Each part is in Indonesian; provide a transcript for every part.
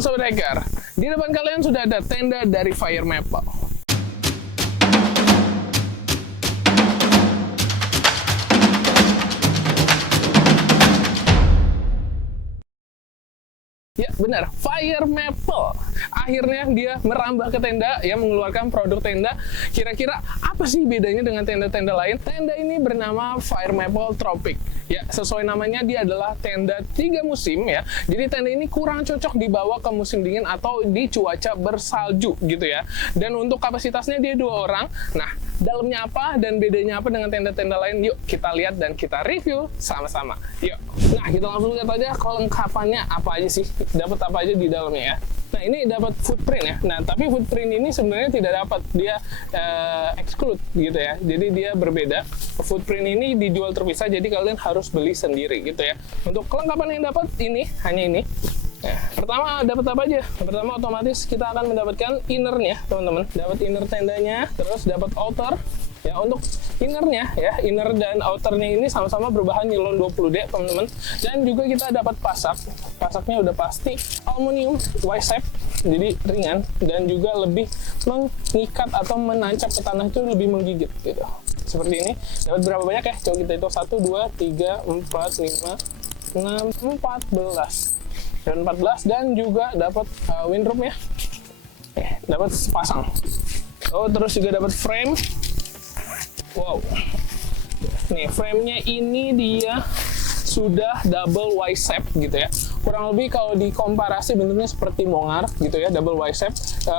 Sobat Hacker, di depan kalian sudah ada tenda dari Fire Maple. Ya benar, Fire Maple. Akhirnya dia merambah ke tenda, ya mengeluarkan produk tenda. Kira-kira apa sih bedanya dengan tenda-tenda lain? Tenda ini bernama Fire Maple Tropic. Ya, sesuai namanya dia adalah tenda 3 musim ya. Jadi tenda ini kurang cocok dibawa ke musim dingin atau di cuaca bersalju gitu ya. Dan untuk kapasitasnya dia 2 orang. Nah, dalamnya apa dan bedanya apa dengan tenda-tenda lain? Yuk kita lihat dan kita review sama-sama. Yuk. Nah, kita langsung lihat aja kelengkapannya apa aja sih. Dapat apa aja di dalamnya ya. Nah, ini dapat footprint ya. Nah, tapi footprint ini sebenarnya tidak dapat, dia exclude gitu ya. Jadi dia berbeda. Footprint ini dijual terpisah, jadi kalian harus beli sendiri gitu ya. Untuk kelengkapan yang dapat ini hanya ini. Nah, pertama dapat apa aja? Pertama otomatis kita akan mendapatkan innernya, teman-teman. Dapat inner tendanya, terus dapat outer. Ya, untuk innernya ya, inner dan outernya ini sama-sama berbahan nilon 20D, teman-teman. Dan juga kita dapat pasak. Pasaknya udah pasti aluminium Y-shape, jadi ringan dan juga lebih mengikat atau menancap ke tanah itu lebih menggigit gitu. Seperti ini. Dapat berapa banyak ya? Coba kita hitung 1 2 3 4 5 6 14. Dan 14 dan juga dapat windroom ya. Dapat sepasang. Oh, terus juga dapat frame. Wow, nih frame-nya ini dia sudah double Y-shape gitu ya. Kurang lebih kalau dikomparasi bentuknya seperti Mongar gitu ya, double Y-shape.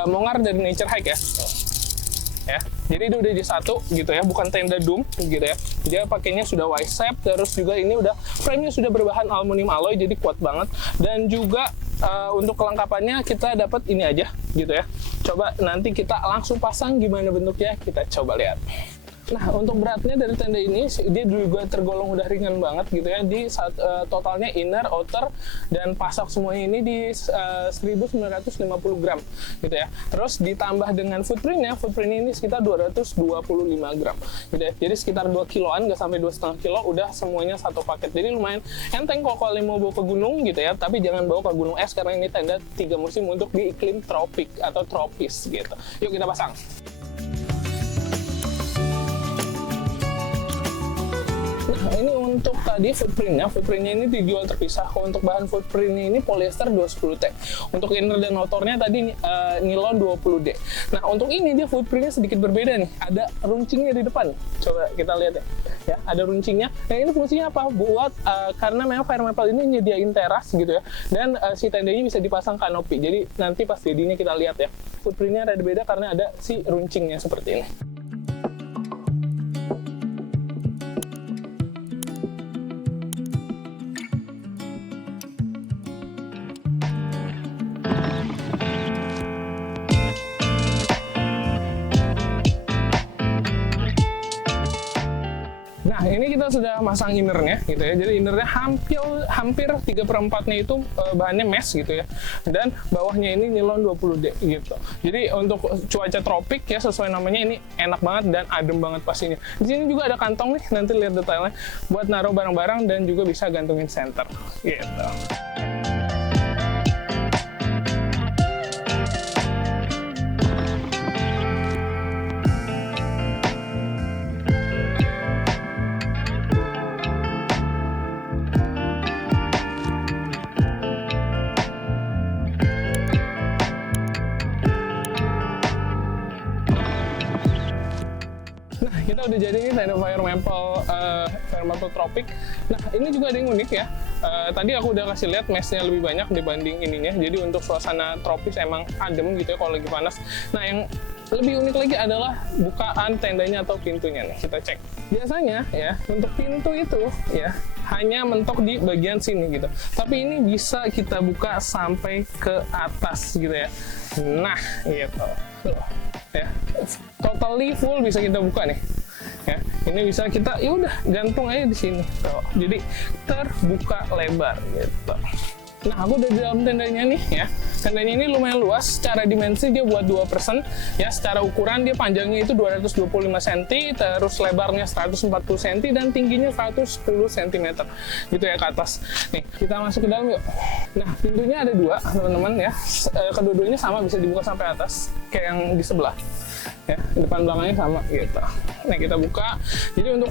Mongar dari Nature Hike ya. Ya, jadi itu udah di satu gitu ya, bukan tenda doom gitu ya. Dia pakainya sudah Y-shape, terus juga ini udah frame-nya sudah berbahan aluminium alloy, jadi kuat banget. Dan juga untuk kelengkapannya kita dapat ini aja gitu ya. Coba nanti kita langsung pasang gimana bentuknya, kita coba lihat. Nah, untuk beratnya dari tenda ini, dia juga tergolong udah ringan banget gitu ya. Di totalnya inner, outer, dan pasak semuanya ini di 1950 gram gitu ya. Terus ditambah dengan footprintnya, footprint ini sekitar 225 gram gitu ya. Jadi sekitar 2 kiloan, nggak sampai 2,5 kilo, udah semuanya satu paket. Jadi lumayan enteng kok kalau mau bawa ke gunung gitu ya. Tapi jangan bawa ke gunung es karena ini tenda 3 musim untuk di iklim tropik atau tropis gitu. Yuk kita pasang. Nah, ini untuk tadi footprintnya ini dijual terpisah. Kalau untuk bahan footprintnya ini polyester 210T. Untuk inner dan outernya tadi nilon 20D. Nah, untuk ini dia footprintnya sedikit berbeda nih. Ada runcingnya di depan. Coba kita lihat ya. Ya, ada runcingnya. Nah, ini fungsinya apa? Buat karena memang Fire Maple ini nyediain teras gitu ya. Dan si tendanya bisa dipasang kanopi. Jadi nanti pas jadinya kita lihat ya. Footprintnya ada beda karena ada si runcingnya seperti ini. Nah, ini kita sudah masang innernya gitu ya. Jadi innernya hampir 3/4-nya itu bahannya mesh gitu ya. Dan bawahnya ini nilon 20D gitu. Jadi untuk cuaca tropik ya, sesuai namanya, ini enak banget dan adem banget pastinya. Di sini juga ada kantong nih, nanti lihat detailnya, buat naruh barang-barang dan juga bisa gantungin senter gitu. Kita udah jadi nih tenda Fire Maple Tropic. Nah, ini juga ada yang unik ya. Tadi aku udah kasih lihat meshnya lebih banyak dibanding ininya. Jadi untuk suasana tropis emang adem gitu ya kalau lagi panas. Nah, yang lebih unik lagi adalah bukaan tendanya atau pintunya nih. Kita cek. Biasanya ya, untuk pintu itu ya hanya mentok di bagian sini gitu. Tapi ini bisa kita buka sampai ke atas gitu ya. Nah, gitu. Ya, totally full bisa kita buka nih. Ya, ini bisa kita ya udah gantung aja di sini. Tuh. Jadi terbuka lebar gitu. Nah, aku udah di dalam tendanya nih ya. Tendanya ini lumayan luas, secara dimensi dia buat 2 person, ya secara ukuran dia panjangnya itu 225 cm, terus lebarnya 140 cm, dan tingginya 110 cm, gitu ya ke atas. Nih, kita masuk ke dalam yuk. Nah, pintunya ada 2, teman-teman ya, kedua-duanya sama, bisa dibuka sampai atas, kayak yang di sebelah. Ya, depan belakangnya sama gitu. Nah, kita buka. Jadi untuk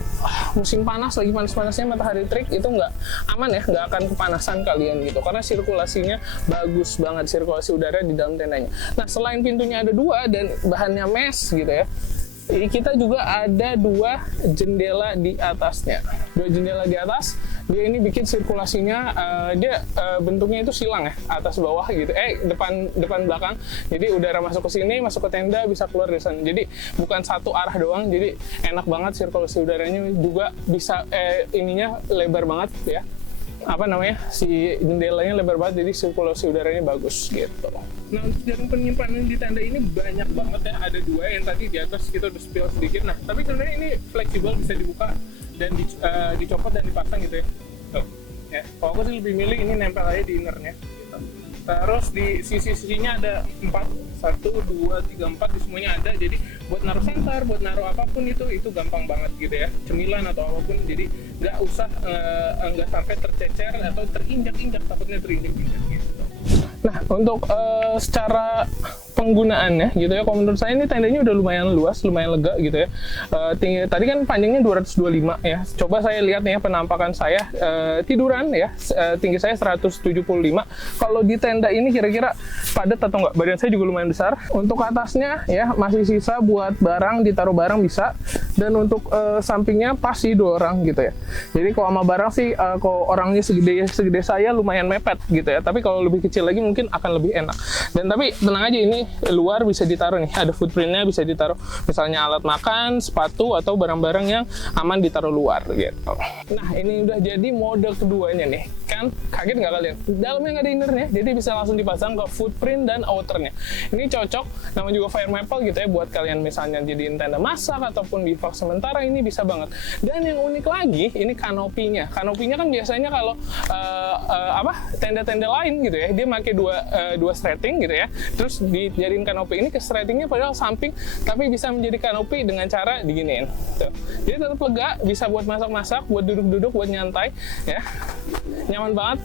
musim panas, lagi panas-panasnya matahari terik, itu nggak aman ya, nggak akan kepanasan kalian gitu, karena sirkulasinya bagus banget, sirkulasi udara di dalam tendanya. Nah, selain pintunya ada 2 dan bahannya mesh gitu ya, kita juga ada 2 jendela di atasnya. 2 jendela di atas, dia ini bikin sirkulasinya, dia bentuknya itu silang ya, atas bawah gitu, depan belakang. Jadi udara masuk ke sini, masuk ke tenda, bisa keluar dari sana. Jadi bukan satu arah doang, jadi enak banget, sirkulasi udaranya juga bisa, ininya lebar banget ya. Apa namanya, si jendelanya lebar banget, jadi sirkulasi udaranya bagus gitu. Nah, untuk jarum penyimpanan di tenda ini banyak banget ya, ada 2 yang tadi di atas kita udah spill sedikit. Nah, tapi sebenarnya ini fleksibel, bisa dibuka dan dicopot dan dipasang gitu ya. Tuh, ya. Kalau aku sih lebih milih ini nempel aja di innernya gitu. Terus di sisi-sisinya ada 4, 1, 2, 3, 4, di semuanya ada. Jadi buat naruh senter, buat naruh apapun itu gampang banget gitu ya. Cemilan atau apapun, jadi nggak usah nggak sampai tercecer atau terinjak-injak, takutnya terinjak-injak gitu. Nah, untuk secara penggunaannya gitu ya, kalau menurut saya ini tendanya udah lumayan luas, lumayan lega gitu ya. Tadi kan panjangnya 225 ya. Coba saya lihat nih ya, penampakan saya tiduran ya, tinggi saya 175. Kalau di tenda ini kira-kira padat atau enggak? Badan saya juga lumayan besar. Untuk atasnya ya masih sisa buat barang, ditaruh barang bisa. Dan untuk sampingnya pasti 2 orang gitu ya. Jadi kalau sama barang sih, kalau orangnya segede saya lumayan mepet gitu ya. Tapi kalau lebih kecil lagi mungkin akan lebih enak. Dan tapi tenang aja, ini luar bisa ditaruh nih, ada footprintnya, bisa ditaruh misalnya alat makan, sepatu, atau barang-barang yang aman ditaruh luar gitu. Nah, ini udah jadi mode keduanya nih, kan kaget nggak kalian? Dalamnya nggak ada innernya, jadi bisa langsung dipasang ke footprint dan outernya. Ini cocok, namanya juga Fire Maple gitu ya, buat kalian misalnya jadiin tenda masak ataupun bivak sementara, ini bisa banget. Dan yang unik lagi, ini kanopinya. Kanopinya kan biasanya kalau tenda-tenda lain gitu ya, dia pakai dua setting gitu ya, terus dijadiin kanopi. Ini ke settingnya padahal samping, tapi bisa menjadi kanopi dengan cara diginiin tuh. Jadi tetap lega, bisa buat masak-masak, buat duduk-duduk, buat nyantai ya, nyaman banget.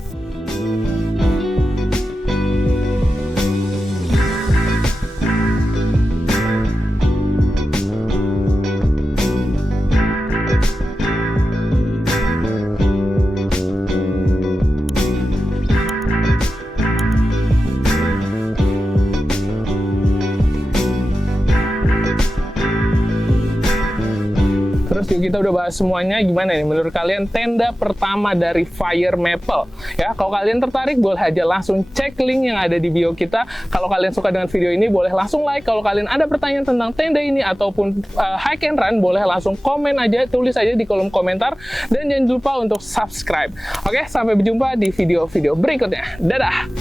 Terus juga kita udah bahas semuanya. Gimana nih menurut kalian tenda pertama dari Fire Maple? Ya, kalau kalian tertarik boleh aja langsung cek link yang ada di bio kita. Kalau kalian suka dengan video ini boleh langsung like. Kalau kalian ada pertanyaan tentang tenda ini ataupun hike and run, boleh langsung komen aja, tulis aja di kolom komentar. Dan jangan lupa untuk subscribe. Oke, sampai berjumpa di video-video berikutnya. Dadah!